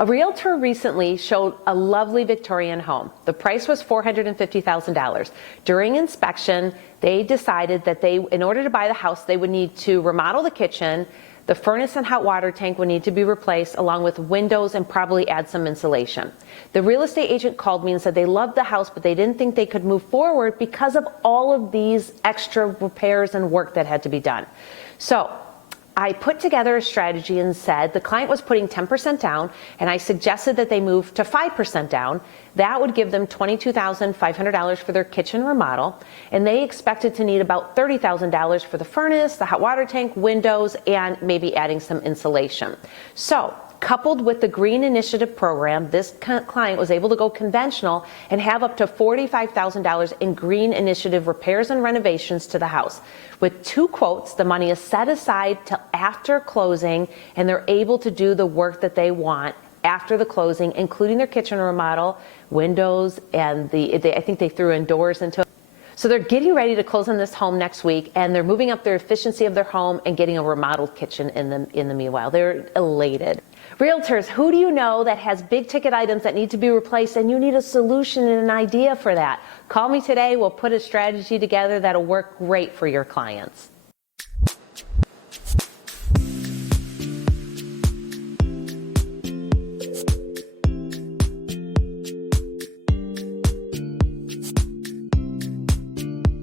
A realtor recently showed a lovely Victorian home. The price was $450,000. During inspection, they decided that in order to buy the house, they would need to remodel the kitchen, the furnace and hot water tank would need to be replaced, along with windows, and probably add some insulation. The real estate agent called me and said they loved the house, but they didn't think they could move forward because of all of these extra repairs and work that had to be done. So I put together a strategy and said the client was putting 10% down, and I suggested that they move to 5% down. That would give them $22,500 for their kitchen remodel, and they expected to need about $30,000 for the furnace, the hot water tank, windows, and maybe adding some insulation. So, coupled with the Green Initiative program, this client was able to go conventional and have up to $45,000 in Green Initiative repairs and renovations to the house. With 2 quotes, the money is set aside till after closing, and they're able to do the work that they want after the closing, including their kitchen remodel, windows, and I think they threw in doors into it. So they're getting ready to close on this home next week, and they're moving up their efficiency of their home and getting a remodeled kitchen in the meanwhile. They're elated. Realtors, who do you know that has big ticket items that need to be replaced and you need a solution and an idea for that? Call me today. We'll put a strategy together that'll work great for your clients.